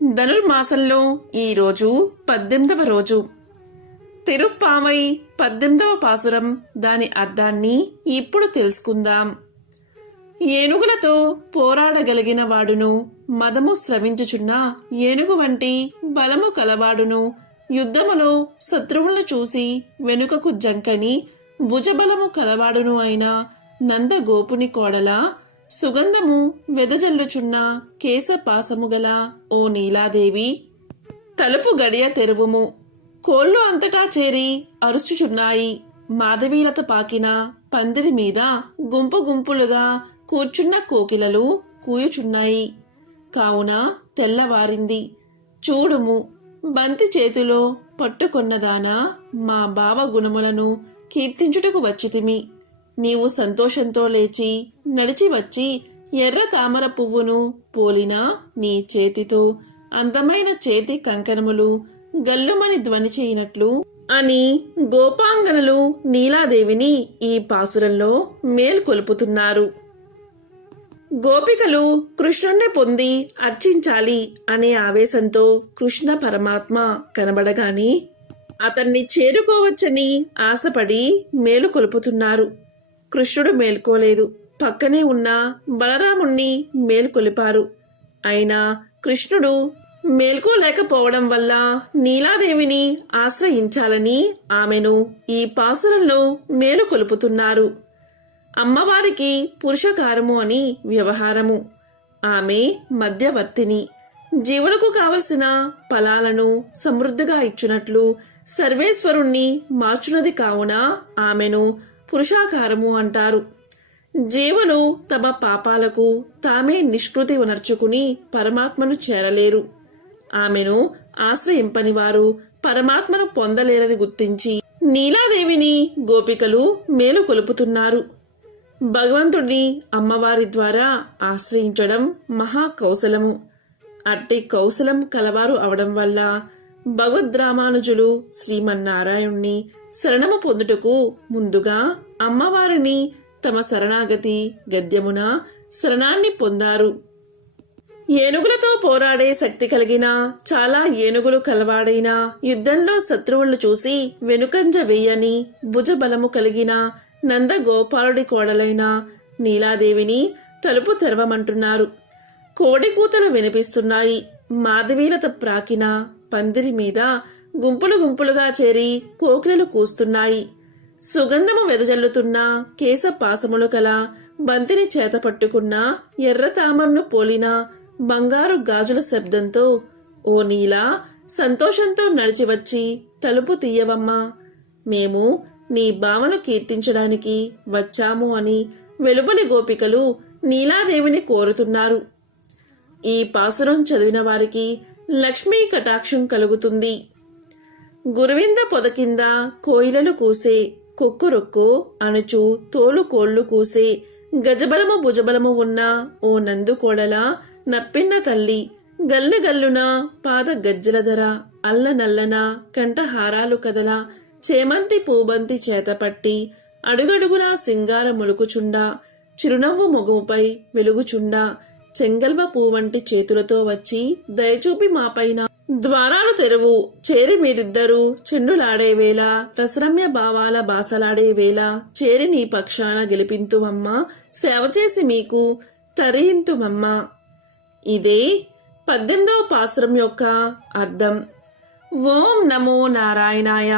ధనుర్మాసంలో ఈరోజు 18వ రోజు. తిరుప్పావై 18వ పాసురం. దాని అర్థాన్ని ఇప్పుడు తెలుసుకుందాం. ఏనుగులతో పోరాడగలిగిన వాడును, మదము స్రవించుచున్న ఏనుగు వంటి బలము కలవాడును, యుద్ధములో శత్రువులను చూసి వెనుకకు జంకని భుజబలము కలవాడును అయిన నందగోపుని కోడల, సుగంధము వెదజల్లుచున్న కేశపాసము గల ఓ నీలాదేవి, తలుపు గడియ తెరువుము. కోళ్ళు అంతటా చేరి అరుచుచున్నాయి. మాధవీలత పాకిన పందిరి మీద గుంపు గుంపులుగా కూర్చున్న కోకిలలు కూయుచున్నాయి. కావున తెల్లవారింది. చూడుము, బంతి చేతిలో పట్టుకొన్నదానా, మా బావ గుణములను కీర్తించుటకు వచ్చితిమి. నీవు సంతోషంతో లేచి నడిచి వచ్చి ఎర్ర తామర పువ్వును పోలిన నీ చేతితో అందమైన చేతి కంకణములు గల్లుమని ధ్వని చేయనట్లు అని గోపాంగనలు నీలాదేవిని ఈ పాసురంలో మేల్కొల్పుతున్నారు. గోపికలు కృష్ణుణ్ణి పొంది అర్చించాలి అనే ఆవేశంతో కృష్ణ పరమాత్మ కనబడగాని అతన్ని చేరుకోవచ్చని ఆశపడి మేలుకొలుపుతున్నారు. కృష్ణుడు మేల్కోలేదు. పక్కనే ఉన్న బలరాముణ్ణి మేల్కొలిపారు. అయినా కృష్ణుడు మేల్కోలేకపోవడం వల్ల నీలాదేవిని ఆశ్రయించాలని ఆమెను ఈ పాసురంలో మేలుకొలుపుతున్నారు. అమ్మవారికి పురుషకారము అని వ్యవహారము. ఆమె మధ్యవర్తిని. జీవులకు కావలసిన ఫలాలను సమృద్ధిగా ఇచ్చినట్లు సర్వేశ్వరుణ్ణి మార్చునది. కావున ఆమెను పురుషాకారము అంటారు. జీవులు తమ పాపాలకు తామే నిష్కృతి ఉనర్చుకుని పరమాత్మను చేరలేరు. ఆమెను ఆశ్రయింపని వారు పరమాత్మను పొందలేరని గుర్తించి నీలాదేవిని గోపికలు మేలు కొలుపుతున్నారు. భగవంతుడిని అమ్మవారి ద్వారా ఆశ్రయించడం మహా కౌశలము. అట్టి కౌశలం కలవారు అవడం వల్ల భగవద్రామానుజులు శ్రీమన్నారాయణుణ్ణి శరణము పొందుటకు ముందుగా అమ్మవారిని తమ శరణాగతి గద్యమున శరణాన్ని పొందారు. ఏనుగులతో పోరాడే శక్తి కలిగిన, చాలా ఏనుగులు కలవాడైన, యుద్ధంలో శత్రువులను చూసి వెనుకంజ వేయని భుజబలము కలిగిన నందగోపాలుడి కోడలైన నీలాదేవిని తలుపు తెరవమంటున్నారు. కోడికూతలు వినిపిస్తున్నాయి. మాధవీలత ప్రాకిన పందిరి మీద గుంపులు గుంపులుగా చేరి కోకిలలు కూస్తున్నాయి. సుగంధము వెదజల్లుతున్న కేశపాసములు కల బంతిని చేత పట్టుకున్న ఎర్ర తామరను పోలిన బంగారు గాజుల శబ్దంతో, ఓ నీలా, సంతోషంతో నడిచి వచ్చి తలుపు తీయవమ్మా, మేము నీ భావను కీర్తించడానికి వచ్చాము అని వెలుపలి గోపికలు నీలాదేవిని కోరుతున్నారు. ఈ పాసురం చదివిన వారికి లక్ష్మీ కటాక్షం కలుగుతుంది. గురువింద పొద కింద కోయిలలు కూసే, కొక్కురొక్కో అనుచు తోలు కోళ్లు కూసే, గజబలము భుజబలము ఉన్న ఓ నందుకోడల, నప్పిన్న తల్లి, గల్లు గల్లున పాద గజ్జల ధర, అల్ల నల్లన కంఠహారాలు కదల, చేమంతి పూబంతి చేతపట్టి అడుగడుగునా సింగార ములుకుచుండా, చిరునవ్వు మొగముపై వెలుగుచుండా, చెంగల్వ పూవంటి చేతులతో వచ్చి దయచూపి మాపైన ద్వారాలు తెరువు, చేరి మీరిద్దరూ చెండులాడే వేళ, రసరమ్య భావాల బాసలాడే వేళ, చేరి నీ పక్షాన గెలిపింతుమమ్మా, సేవ చేసి మీకు తరయింతుమమ్మా. ఇదే 18వ పాసురం యొక్క అర్థం. ఓం నమో నారాయణాయ.